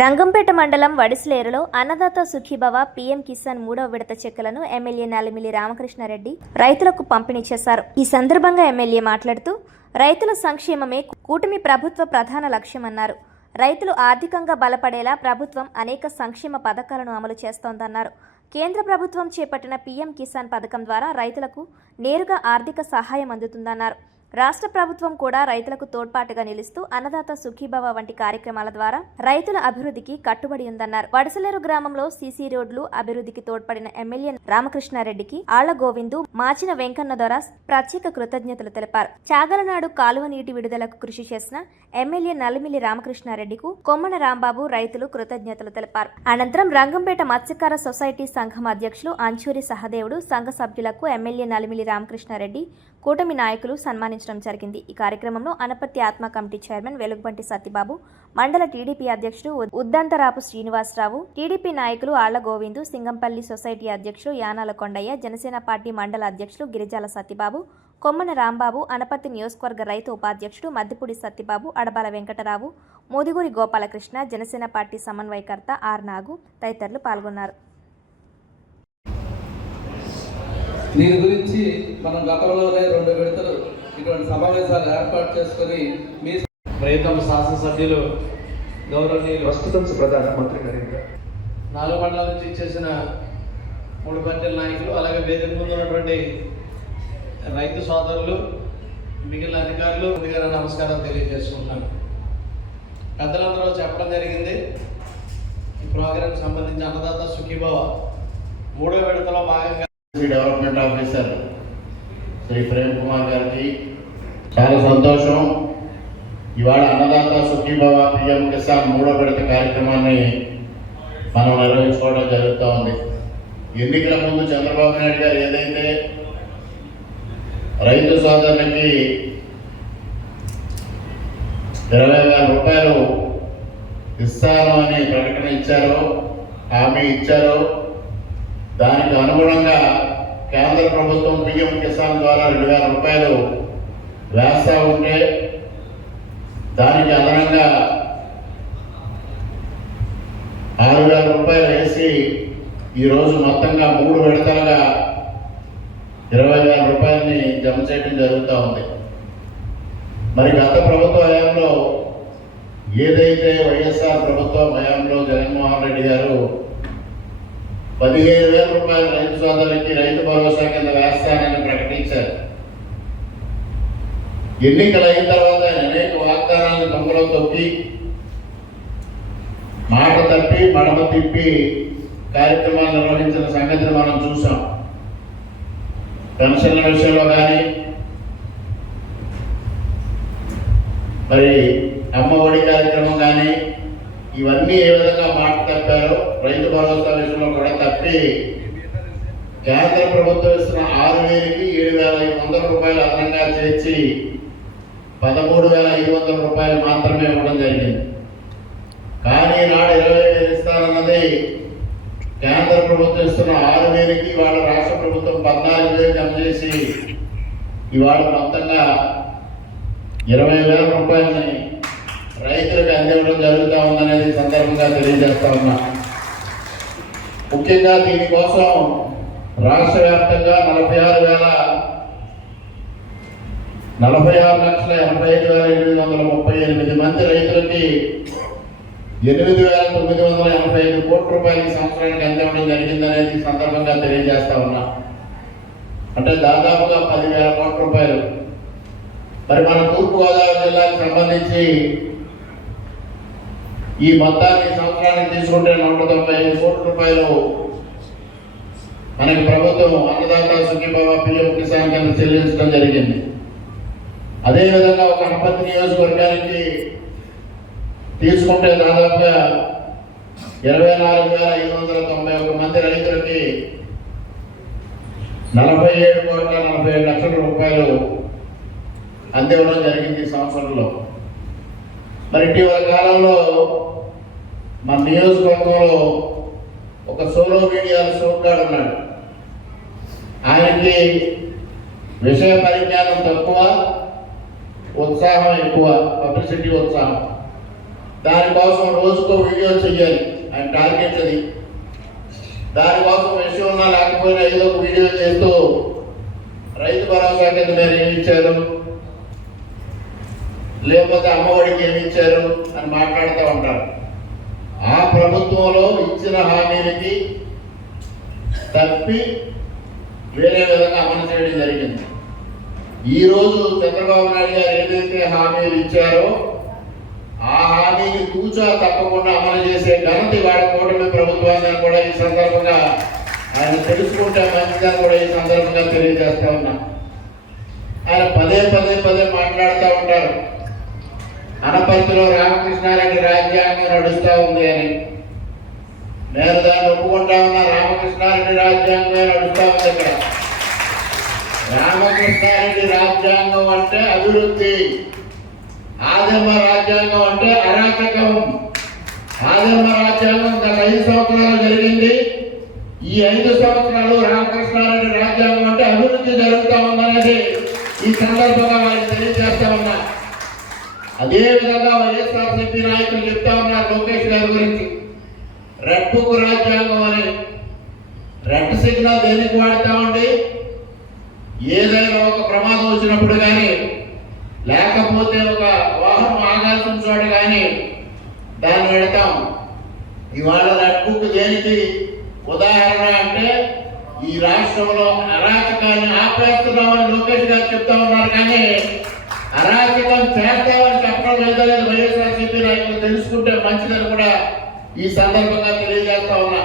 రంగంపేట మండలం వడిస్లేరులో అన్నదాత సుఖీభవ పీఎం కిసాన్ 3వ విడత చెక్కులను ఎమ్మెల్యే నల్లిమిల్లి రామకృష్ణారెడ్డి రైతులకు పంపిణీ చేశారు. ఈ సందర్భంగా ఎమ్మెల్యే మాట్లాడుతూ రైతుల సంక్షేమమే కూటమి ప్రభుత్వ ప్రధాన లక్ష్యమన్నారు. రైతులు ఆర్థికంగా బలపడేలా ప్రభుత్వం అనేక సంక్షేమ పథకాలను అమలు చేస్తోందన్నారు. కేంద్ర ప్రభుత్వం చేపట్టిన పీఎం కిసాన్ పథకం ద్వారా రైతులకు నేరుగా ఆర్థిక సహాయం అందుతుందన్నారు. రాష్ట్ర ప్రభుత్వం కూడా రైతులకు తోడ్పాటుగా నిలుస్తూ అన్నదాత సుఖీభవ వంటి కార్యక్రమాల ద్వారా రైతుల అభివృద్ధికి కట్టుబడి ఉందన్నారు. వడసలేరు గ్రామంలో సీసీ రోడ్లు అభివృద్ధికి తోడ్పడిన ఎమ్మెల్యే రామకృష్ణారెడ్డికి ఆళ్ల గోవిందు, మాచిన వెంకన్న ద్వారా ప్రత్యేక కృతజ్ఞతలు తెలిపారు. చాగలనాడు కాలువ నీటి విడుదలకు కృషి చేసిన ఎమ్మెల్యే నల్లిమిల్లి రామకృష్ణారెడ్డికు కొమ్మన రాంబాబు రైతులు కృతజ్ఞతలు తెలిపారు. అనంతరం రంగంపేట మత్స్యకార సొసైటీ సంఘం అధ్యక్షులు అంచూరి సహదేవుడు, సంఘ సభ్యులకు ఎమ్మెల్యే నల్లిమిల్లి రామకృష్ణారెడ్డి, కూటమి నాయకులు సన్మానించడం జరిగింది. ఈ కార్యక్రమంలో అనపర్తి ఆత్మ కమిటీ చైర్మన్ వెలుగుబంటి సత్యబాబు, మండల టీడీపీ అధ్యక్షుడు ఉద్దంతరాపు శ్రీనివాసరావు, టీడీపీ నాయకులు ఆళ్ల గోవిందు, సింగంపల్లి సొసైటీ అధ్యక్షుడు యానాల కొండయ్య, జనసేన పార్టీ మండల అధ్యక్షులు గిరిజాల సత్యబాబు, కొమ్మన రాంబాబు, అనపర్తి నియోజకవర్గ రైతు ఉపాధ్యక్షుడు మద్దిపూడి సత్యబాబు, అడబాల వెంకటరావు, మోదిగూరి గోపాలకృష్ణ, జనసేన పార్టీ సమన్వయకర్త ఆర్ నాగు తదితరులు పాల్గొన్నారు. దీని గురించి మనం గతంలోనే 2 విడతలు ఇటువంటి సమావేశాలు ఏర్పాటు చేసుకుని మీ ప్రియతమ శాసనసభ్యులు గౌరవనీయులు ప్రస్తుతం ప్రధానమంత్రి గారు 4 మండలాల నుంచి చేసిన 3 పార్టీల నాయకులు, అలాగే వేదిక ముందు ఉన్నటువంటి రైతు సోదరులు, మిగిలిన అధికారులు ముందుగా నమస్కారం తెలియజేసుకుంటున్నాను. పెద్దలందరూ చెప్పడం జరిగింది. ఈ ప్రోగ్రాం సంబంధించి అన్నదాత సుఖీభవ 3వ విడతలో భాగంగా డెవలప్మెంట్ ఆఫీసర్ శ్రీ ప్రేమ్ కుమార్ గారికి చాలా సంతోషం. ఇవాళ అన్నదాత సుఖీభవ పీఎం కిసాన్ 3వ విడత కార్యక్రమాన్ని మనం నిర్వహించుకోవడం జరుగుతూ ఉంది. ఎన్నికల ముందు చంద్రబాబు నాయుడు గారు ఏదైతే రైతు సోదరులకి 20,000 రూపాయలు ఇస్తాను అని ప్రకటన ఇచ్చారో, హామీ ఇచ్చారో, దానికి అనుగుణంగా కేంద్ర ప్రభుత్వం పీఎం కిసాన్ ద్వారా 2,000 రూపాయలు వేస్తూ ఉంటే దానికి అదనంగా 6,000 రూపాయలు వేసి ఈరోజు మొత్తంగా 3 విడతలుగా 20,000 రూపాయలని జమ చేయడం జరుగుతూ ఉంది. మరి గత ప్రభుత్వ హయాంలో ఏదైతే వైఎస్ఆర్ ప్రభుత్వ హయాంలో జగన్మోహన్ రెడ్డి గారు 15,000 రూపాయలు రైతు సోదరులకి రైతు భరోసా కింద వేస్తానని ప్రకటించారు. ఎన్నికలు అయిన తర్వాత అనేక వాగ్దానాలను దొంగలో తొక్కి, మాట తప్పి మడమ తిప్పి కార్యక్రమాలు నిర్వహించిన సంగతిని మనం చూసాం. పెన్షన్ల విషయంలో కానీ, మరి అమ్మ ఒడి కార్యక్రమం కానీ, ఇవన్నీ ఏ విధంగా మాట తప్పారో రైతు భరోసా విషయంలో కూడా తప్పి కేంద్ర ప్రభుత్వం ఇస్తున్న 6,000కి 7,500 రూపాయలు అదనంగా చేర్చి 13,500 రూపాయలు మాత్రమే ఇవ్వడం జరిగింది. కానీ నాడు 25,000 ఇస్తానన్నది కేంద్ర ప్రభుత్వం ఇస్తున్న 6,000కి ఇవాళ రాష్ట్ర ప్రభుత్వం 14,000 జమ చేసి ఇవాళ మొత్తంగా 20,000 రూపాయలని రైతులకు అందివ్వడం జరుగుతూ ఉందనేది సందర్భంగా తెలియజేస్తా ఉన్నా. ముఖ్యంగా దీనికోసం రాష్ట్ర వ్యాప్తంగా 46,85,838 మంది రైతులకి 8,985 కోట్ల రూపాయలు సంవత్సరానికి అందివ్వడం జరిగిందనేది సందర్భంగా తెలియజేస్తా ఉన్నా. అంటే దాదాపుగా 10,000 కోట్ల రూపాయలు. మరి మన తూర్పుగోదావరి జిల్లాకు సంబంధించి ఈ మొత్తాన్ని సంవత్సరానికి తీసుకుంటే 195 కోట్ల రూపాయలు మనకి ప్రభుత్వం అన్నదాత సుఖీభవ పీఎం కిసాన్ కింద చెల్లించడం జరిగింది. అదేవిధంగా ఒక అనపర్తి నియోజకవర్గానికి తీసుకుంటే దాదాపుగా 24,591 మంది రైతులకి 47,47,00,000 రూపాయలు అందివ్వడం జరిగింది ఈ సంవత్సరంలో. మరి ఇటీవల కాలంలో మన నియోజకవర్గంలో ఒక సోలో మీడియా సోగ్గాడు ఉన్నాడు. ఆయనకి విషయ పరిజ్ఞానం తక్కువ, ఉత్సాహం ఎక్కువ, పబ్లిసిటీ ఉత్సాహం. దానికోసం రోజుకో వీడియో చెయ్యాలి ఆయన టార్గెట్ అది. దానికోసం విషయం ఉన్నా లేకపోయినా ఏదో ఒక వీడియో చేస్తూ రైతు భరోసా కింద మీరు ఏమి ఇచ్చారు, లేకపోతే అమ్మఒడికి ఏమి ఇచ్చారు అని మాట్లాడుతూ ఉంటారు. ఆ ప్రభుత్వంలో ఇచ్చిన హామీలకి తప్పి వేరే విధంగా అమలు చేయడం జరిగింది. ఈరోజు చంద్రబాబు నాయుడు గారు ఏదైతే హామీలు ఇచ్చారో ఆ హామీని తూచా తప్పకుండా అమలు చేసే ఘనత వాడి కూటమి ప్రభుత్వాన్ని కూడా ఈ సందర్భంగా ఆయన తెలుసుకుంటే మంచిదని కూడా ఈ సందర్భంగా తెలియజేస్తా ఉన్నా. ఆయన పదే మాట్లాడుతూ ఉంటారు, అనపర్తిలో రామకృష్ణారెడ్డి రాజ్యాంగం నడుస్తూ ఉంది అని. నేను దాన్ని ఒప్పుకుంటా ఉన్నా, రామకృష్ణారెడ్డి రాజ్యాంగమే నడుస్తూ ఉంది ఇక్కడ. రామకృష్ణారెడ్డి రాజ్యాంగం అంటే అభివృద్ధి, ఆదిమ రాజ్యాంగం అంటే అరాచకం. ఆదిమ రాజ్యాంగం గత 5 సంవత్సరాలు జరిగింది. ఈ 5 సంవత్సరాలు రామకృష్ణారెడ్డి రాజ్యాంగం అంటే అభివృద్ధి జరుగుతూ ఉందనేది ఈ సందర్భంగా వారికి తెలియజేస్తా ఉన్నా. అదే విధంగా వైఎస్ఆర్సీపీ నాయకులు చెప్తా ఉన్నారు లోకేష్ గారి గురించి, రెడ్ బుక్ రాజ్యాంగం అని. రెడ్ సిగ్నల్ దేనికి వాడతామండి? ఏదైనా ఒక ప్రమాదం వచ్చినప్పుడు కానీ, లేకపోతే ఒక వాహనం ఆగాల్సిన చోట కానీ దాన్ని పెడతాం. ఇవాళ రెడ్ బుక్ దేనికి ఉదాహరణ అంటే ఈ రాష్ట్రంలో అరాచకాన్ని ఆపేస్తున్నామని లోకేష్ గారు చెప్తా ఉన్నారు, కానీ అరాచకం చేస్తామని చెప్పడం లేదనేది వైఎస్ఆర్సీపీ నాయకులు తెలుసుకుంటే మంచిదని కూడా ఈ సందర్భంగా తెలియజేస్తా ఉన్నా.